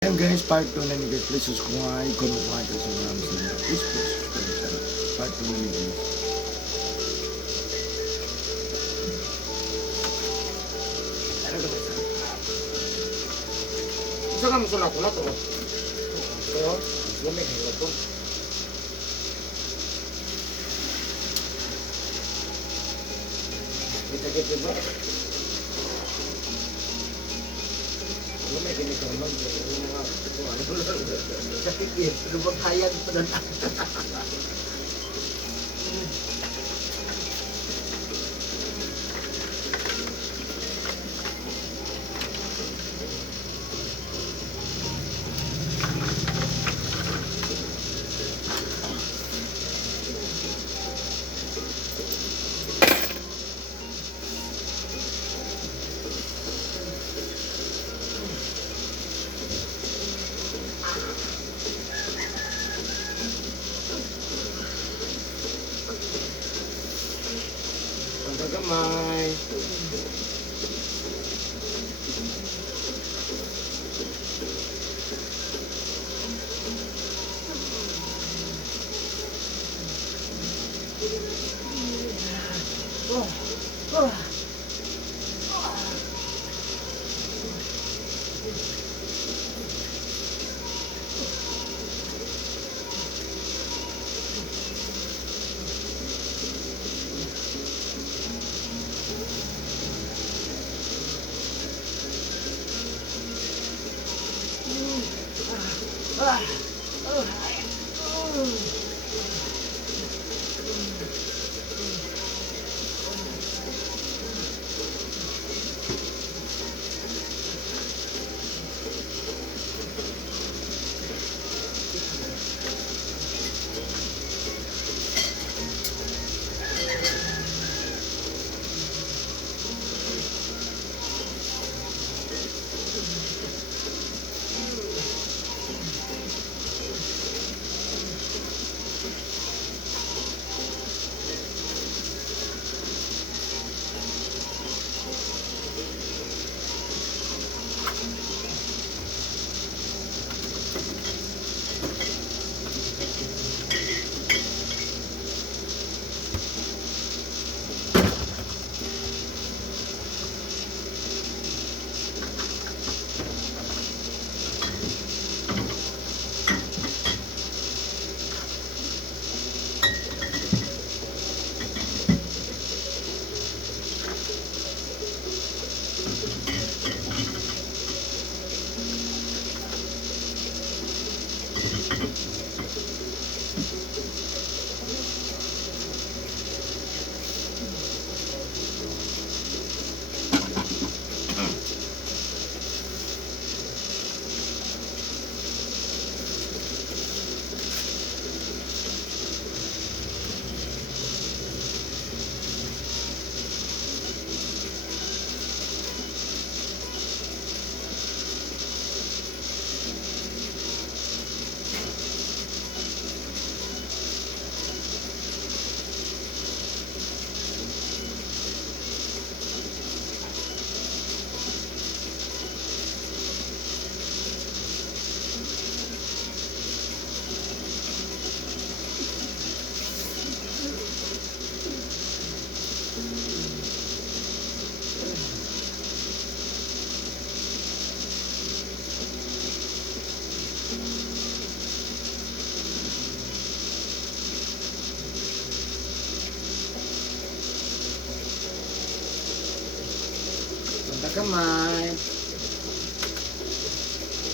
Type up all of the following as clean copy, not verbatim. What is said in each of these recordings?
Ayan guys, part 2 na ni guys. Please subscribe, comment, like, and subscribe. Please subscribe. Part 2 na ni guys. Ano ba ito? Isa ka musun ako na to. Pero, lumik na ito. Kita-kita ba? Lumik ini kaman. Sakit ya, lubang hayag pa na. Ang gagamay. Ang gagamay.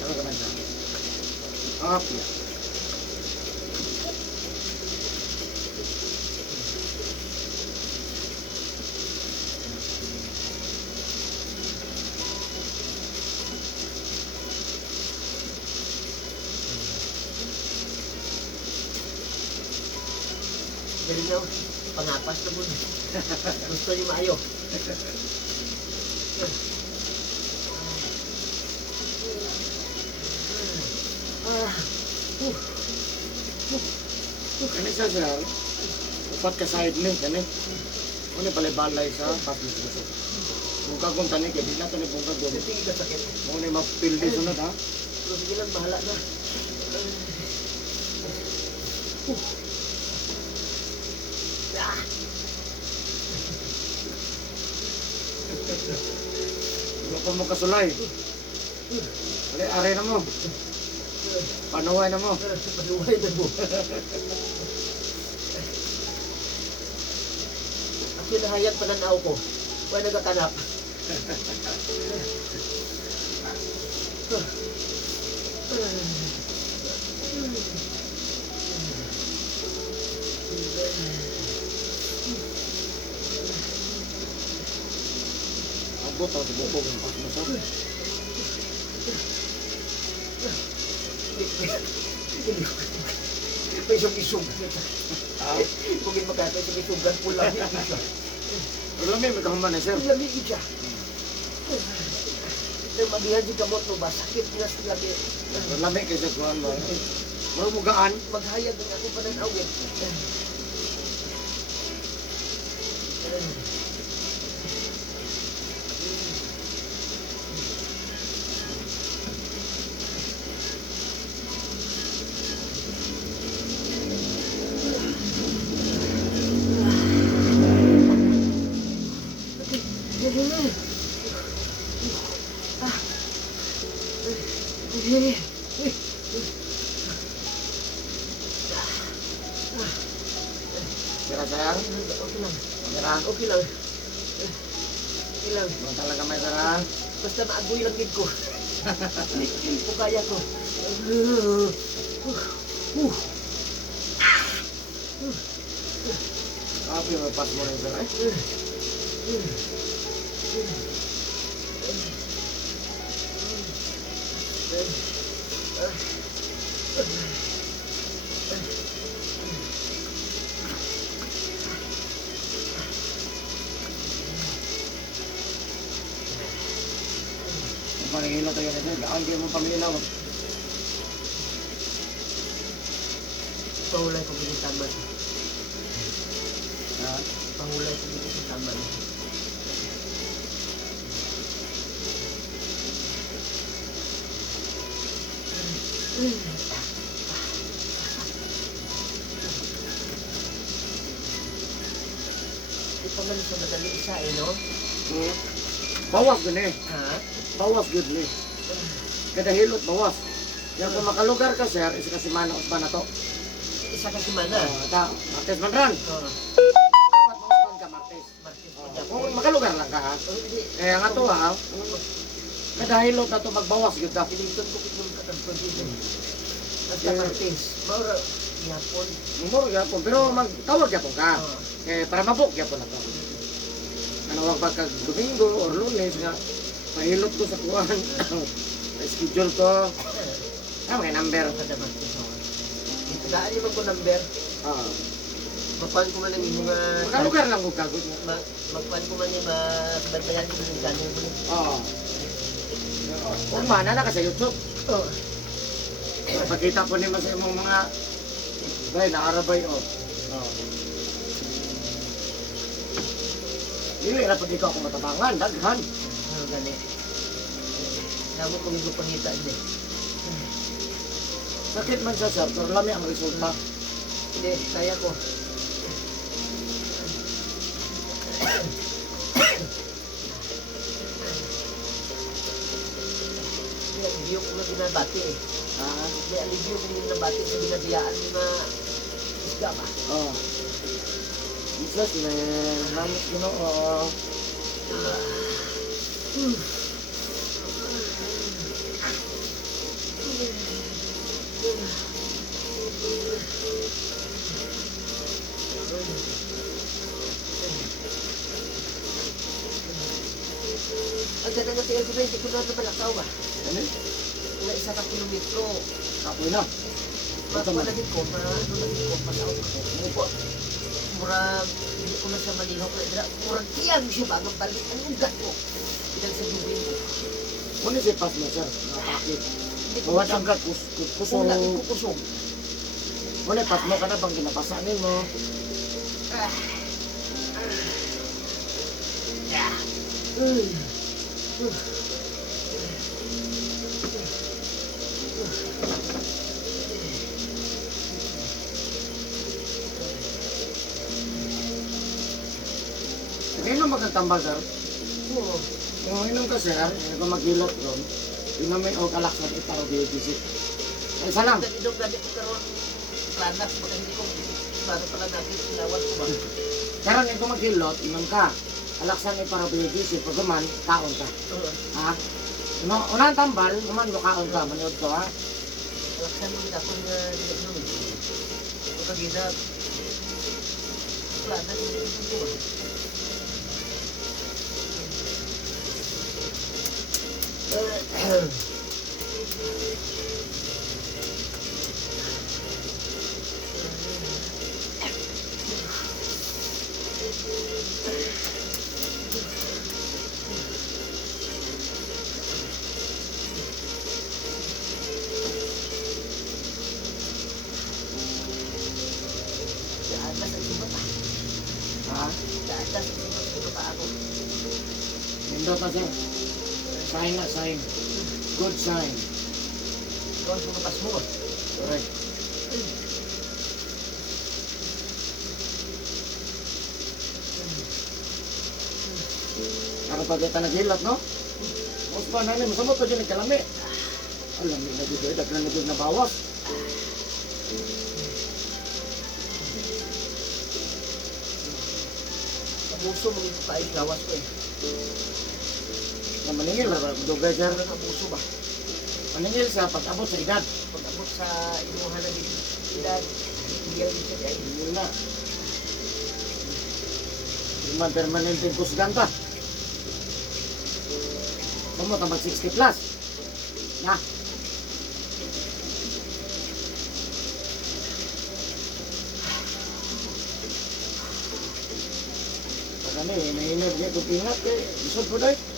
Ang gagamay sa up ya. Jadi daw, pangapas na muna. Gusto niyo maayo. Kani sa sir. Upat ka side ni kani. Ano balay-balay sa papis. Kung kagong tani kay di na tani kung kagong. Sige ka sakit. Mo ni mapildi sunod ha. Sige lang, bahala na. Ah! Wala pa mo kasulay. Ali, ari na mo. Panuway na mo. Paluway na mo. Ang kinahayag pananaw ko, wala nagakanap. Abot ako sa bubog ng pasmasok. May isog-isog. Ah, Kung hindi magkatay, isog-isogan po lang yun. wala may kahuman na sir. Ang lamig siya. Ito magihan si kamot mo ba? Sakit nga sa labi. Wala may kaysa kuhan ba. Wala mo gaan. Maghayag ng ako pananawin. Sira sayang. Okay lang. Sira. Okay lang. Okay lang. Mga talaga may sira. Basta maagoy lang din ko. Kung kaya ko. Kapi may pas mo rin sir. Panghihila tayo na sir. Gaan kayo mo pamilaw. Pahulay ko binitaman. Ha? Pahulay ko binitaman. Ito man sa madali isa eh, no? Hmm. Bawas gud eh. Ha? Bawas gud ni. Kada hilot bawas. Yang kung makalugar ka sir, isa ka semana usban na to. Isa kasi mana. Ta, Martes man ran. Oh, Dapat mausban ka Martes. Martis Oh, pa kung makalugar lang ka ha. Kaya nga to ha. Kada hilot na to magbawas gud ta. Piliton ko kitong katagpon dito. Basta Martis. Maura, yapon. Mumuro gyapon pero magtawag gyapon ka. Oh. Kaya para mabuk gyapon na to. Ano wag pagka Domingo or Lunes nga mahilot ko sa kuwan. Schedule ko. Ah, may number. Kada Martis. oh. Daan niyo man ko number. Ah. Makuhan ko man ang mga... Makalugar lang ko kagot nga. Makuhan ko man yung mababayan ko ng gano'n ko. Oo. Kung mana na ka sa YouTube. Oh. Pagkita ko naman sa imong mga bay, naarabay o. Dili na pag ikaw kung matabangan, daghan. Ano gani? Lamo ko yung pangita din. Sakit man siya sir, pero lami ang resulta. Hindi, kaya ko. May alibyo ko na binabati eh. Ah, May alibyo ko na binabati sa binabiyaan ng mga isda ba? oh. Jesus, man. Halos ko na, oh. Ang ganda ng tiyan ko na, hindi ko na nabalakaw ba? Ano? Nga isa ka kilometro. Kapoy na. Malagin ko, malagin ko, pasaw ko. Mupo. Murag, hindi ko na siya malinaw ko. Murag tiyang siya bagang balik. Ang ugat ko. Pinag sa duwin ko. Muna si pas mo sir, nakakit. Hindi ko Bawat ang kat, kusong. Lagi ko kusog. Muna pas mo ka na bang ginapasanin mo. Ah. Inom magagtambal, sir. Oo. Kung inom ka, sir, kung maghilot ron, inom may og alak sa itaro diubisit. Ay, salam. Nag-idog gani ko karon planas baka hindi ko para pala natin silawan ko ba. Karon ito maghilot, inom ka. Alaksan ni para diubisit, pagkaman, kaon ka. Oo. Ha? No, unang tambal, naman mo kaon ka, maniod to, ha? Laksan mo dapon nga nilagnom. Ito kagina planas hindi ko ba. Daatas ang sibot ah. Ha? Daatas ang sibot pa ako. Nindot na, sir. Sign na, sign. Good sign. Ikaw ang sumapas mo. Correct. Ano pa kita naghilot, no? Mas pa namin, masamot pa dyan ang kalami. Alam niyo na dito, daglan na dito na bawas. Abuso mo ito pa lawas ko eh. Na maningil, dugay sir. Ano abuso ba? Maningil sa pag-abot sa edad. Pag abot sa imuhan na dito, edad, hindi ang dito ay Hindi na. Hindi man permanenteng kusgan ka. Kamu tambah 60 plus. Na. Pagkami, nahinag niya kung ingat eh. Isod po dahi.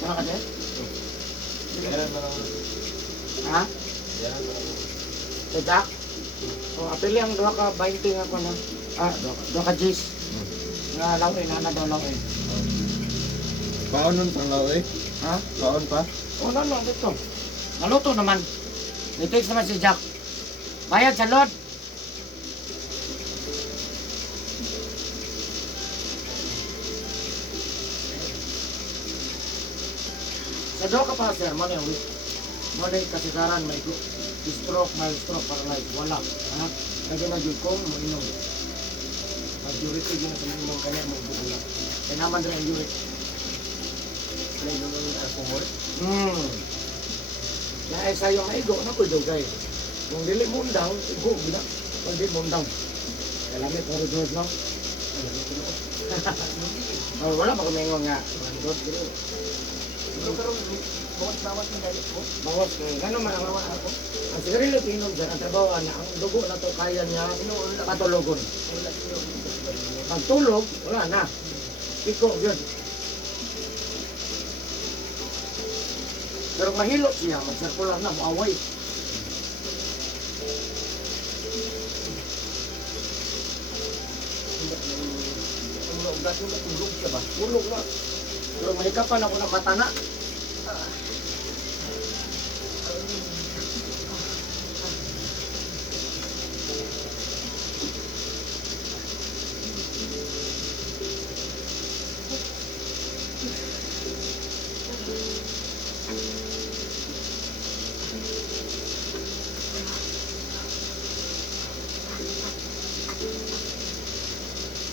Sama ka din? Ha? Sa O, apili ang doha ka 20 nga ko na. Doha ka G's. Nga lawin, na daw lawin. Kaon nun pang eh. Ha? Kaon pa. O, no, dito. Naluto naman. Nitex naman si Jack. Bayad sa load. Sa doha ka pa, sir, mo na yung week. Mo na yung kasikaran, may stroke, paralyzed. Wala. Ha? Kaya na yung kong mo inom. Mag-uric ko yun sa mga kanya mo bukula. Kaya naman rin ang uric. Wala yung alcohol. Naay sayo maigo na ko dugay. Kung dili mo undang, igo gina. Kung dili mo undang. Kalamit mo rin lang. Oh, wala pa kami nga. Mandos dili. Ito karon bawat ng dalit mo. Bawas kay ano man ang mga ako. Ang sigarilyo pinom sa ang trabaho na ang dugo na to kaya niya patulugon. Wala siyo. Pagtulog, wala na. Iko yun. Pero mahilot siya, magsirkular na, muaway. Ang mga ugat yung matulog siya ba? Tulog na. Pero mahikapan ako ng mata na.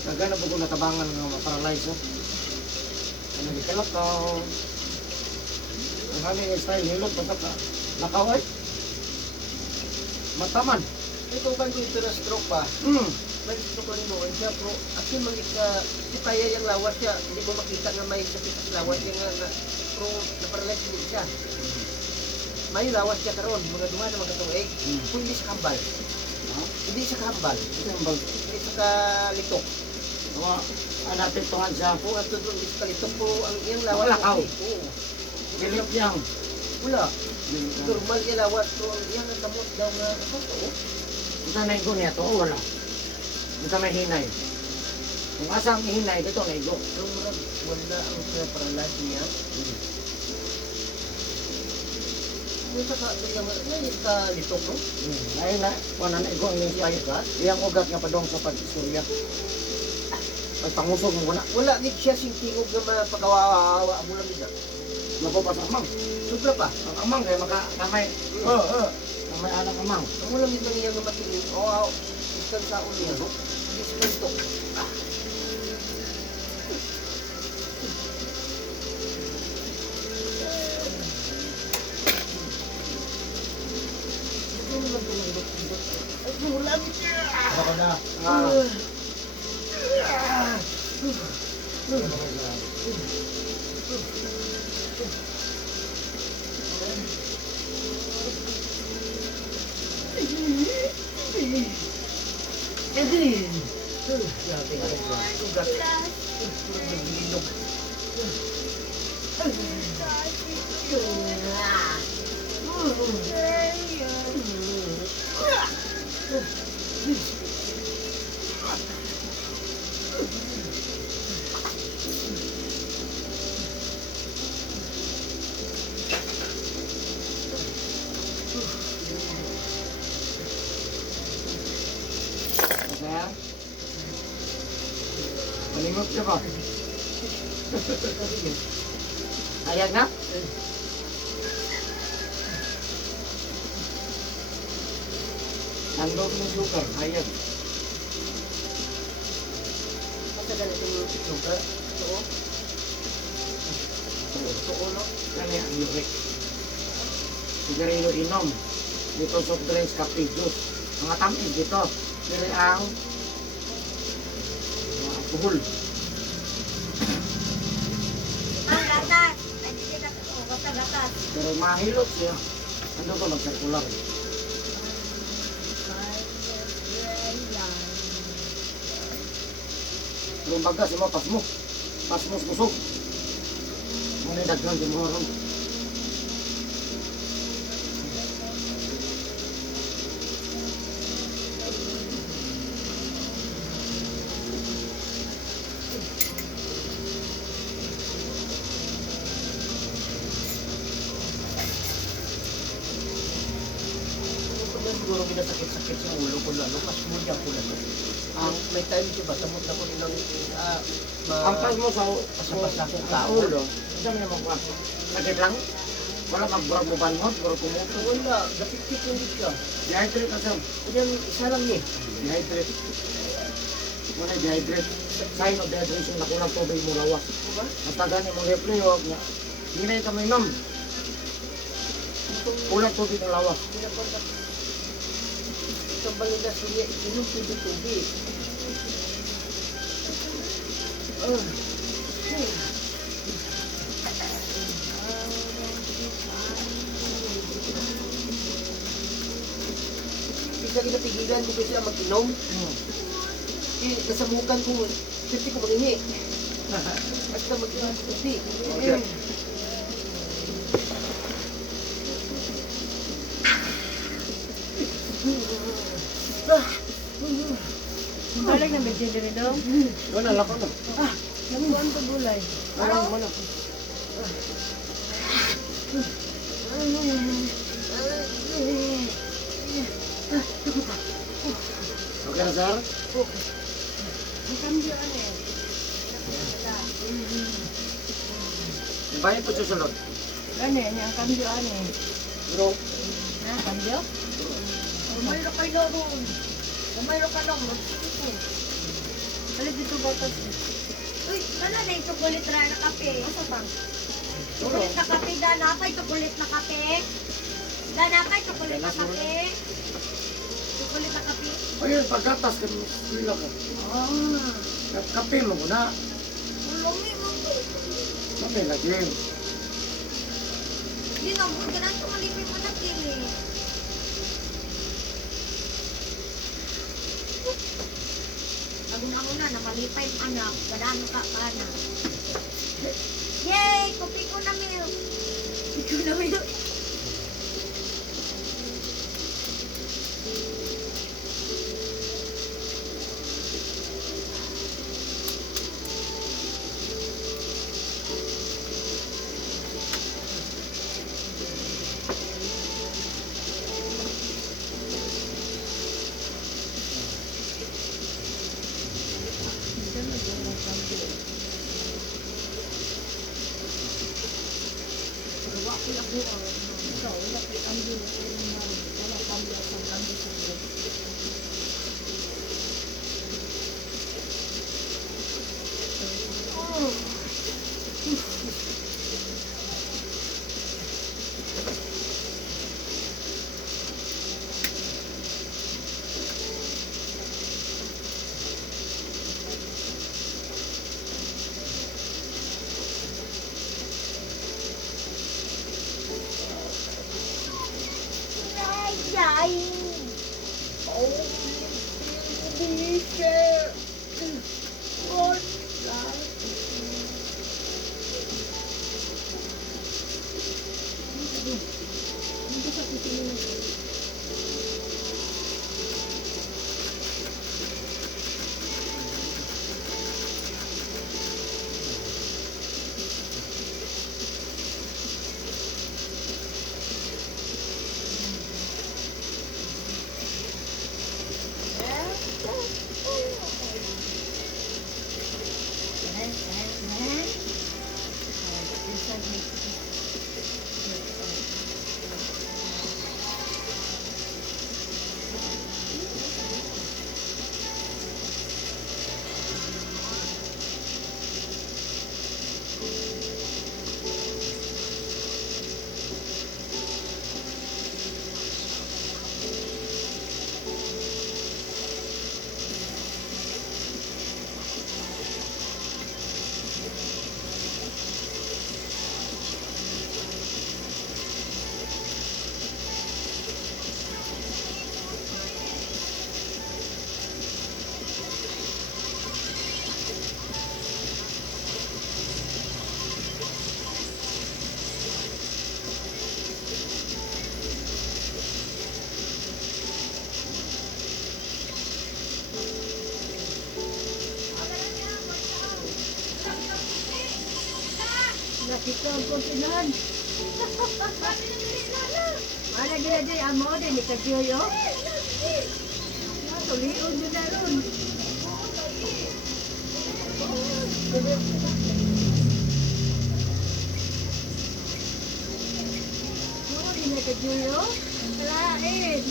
Nagana po kung natabangan ng mga paralyze. Ano di kalakaw. Ang aming style hilot, basta ka nakaway. Mataman. Ito ba yung ito na stroke pa? May stroke ko rin mo. Siya pero akin mangit ka si Paya yung lawas siya. Hindi mo makita na may sakit sa lawas niya nga na pero na-paralyze din siya. May lawas siya karon mga duha na mga tuig. Pwede sa kambal. Hindi sa kahambal. Ito yung bag. Hindi sa kalitok. Mga natin tuhan siya. Kung ato doon, hindi sa kalitok po ang iyang lawat. Wala ka. Oo. Gilip niyang. Wala. Normal yung lawat. Pero ang iyang natamot daw nga. Ano to? Ito na igo niya to o wala? Ito may hinay. Kung asang hinay, dito na igo. Pero wala ang paralyze niya. Yung sa kalitok, no? Ay na, wala na igo ang yung Ugat? iyang ugat nga padong sa pag-istorya. Ay pangusog mo na. Wala gid siya sing tingog nga mapagawa mo lang niya. Napo pa sa amang. Sobra pa. Ang amang kaya kamay. Oo. Kamay anak amang. Ang wala gid niya nga matingin. Oo. Isang taon niya. Dismantok. Ako na. Saya. Malimot siya ba? Ayag na? Nandog ng sugar, ayag. Matagal itong sugar. Oo. Oo, no? Kani ang lurik. Sigarilyo inom. Dito soft drinks, kape, juice. Mga tamis dito. Dili ang mga alcohol. Ang gatas. Ay, hindi na gatas. Pero mahilot siya. Ano ko mag-circular? Pero baga si mo, pas mo. Pas mo, kusog. Muna yung daghan si mo ron. Siguro minasakit-sakit sa ulo ko lalo. Mas muna ko lalo. Ang may time siya ba? Samot na ko nilang Ang pas mo sa Pasapasa ko ang tao. ulo. Isa mo naman kwan. Sakit lang. Wala magburag mo banhot, burag kumuto. Wala. Dapit-pit yung siya. Dehydrate na siya. Yan, isa lang eh. Dehydrate. Muna dehydrate. Sign of dehydration na kulang tubig mo lawas. Diba? Matagan ni mong reflux huwag na. Hindi na ito may nam. Kulang tubig ng lawas. Itong baligas niya, inom tubig-tubig. Bisa kita pigilan ko kasi mag-inom. Nasabukan ko, pwede ko mag-ihi. Basta mag-inom tubig. Okay. Balik na medyo diri daw. Wala lang ko na. Nabuan ko gulay. Wala. Okay na sir? Ang kambyo ano eh. Bayad po susunod. Gani, ang kambyo ano eh. Bro, Ha, kambyo? Umayro kayo doon. Umayro ka lang. Balik dito batas eh. Uy, ano na yung tukulit na kape? Asa pa? Tukulit na kape, danapay, tukulit na kape. Danapay, tukulit na kape. Tukulit na kape. ayun, pagkatas ka mo, sila ka. Kape mo na. Ulungi mo to. Kape lagi. Hindi na, buwan ka na tumalipin mo na kili. Aguna-una na malipay ang anak, gadano ka anak. Yay! Kopi ko na milk. Kopi ko na milk. Ito ang kontinan. Mana gila dyan, amo din, ni Kajoyo. Tulion nyo na ron. Sorry na Kajoyo. Lain.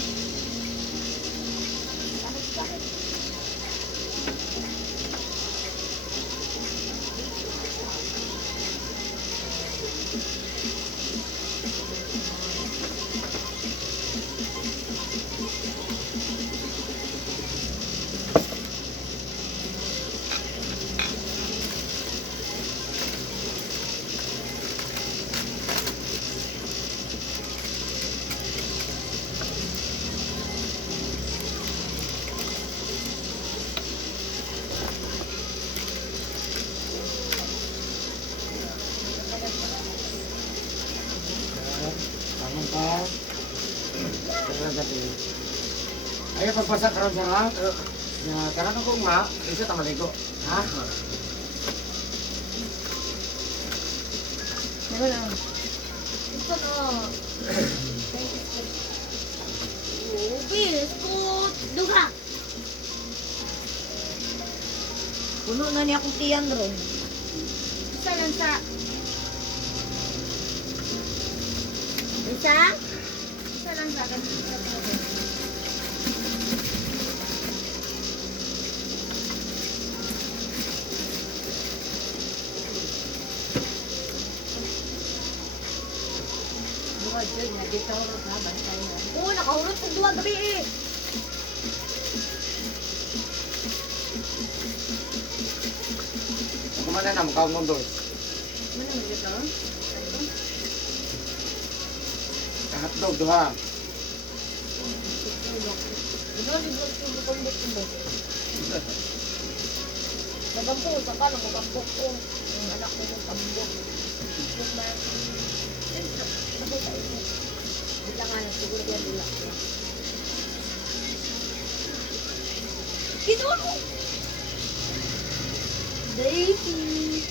Bangun ka. Kaya dati. Ayo pagpasak karon sa ha. Ya, karena ako nga, isa tama ko. Ha? Ano lang? Ito no. Biskut. Duha. Puno na niya akong tiyan ron. Isa lang sa... Isa? Isa lang sa akin. Buwan dyan, nagitawag ha, bantay na. Oo, nakahulot sa duwa gabi eh. Kumana na mukha mo doon. Ano naman dito? Hotdog duha. Ginali mo ito mo tumbok-tumbok. Nagampo, saka na magampo ko. Ang anak ko ng tambok. Yung man. Ano tayo mo? Bilangan, siguro yan bilang. Ginoo! Baby!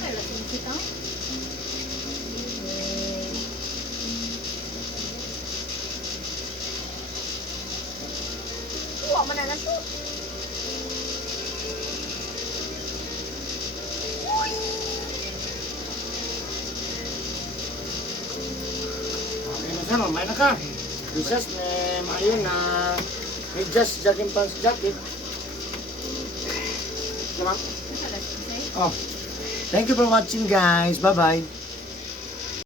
Nakalating kita? Tuwa mo na na to. Okay na sir, mamay na ka. Recess na maayo na may just jogging pants jacket. Diba? Nakalating sa'yo. Oh. Thank you for watching guys. Bye-bye.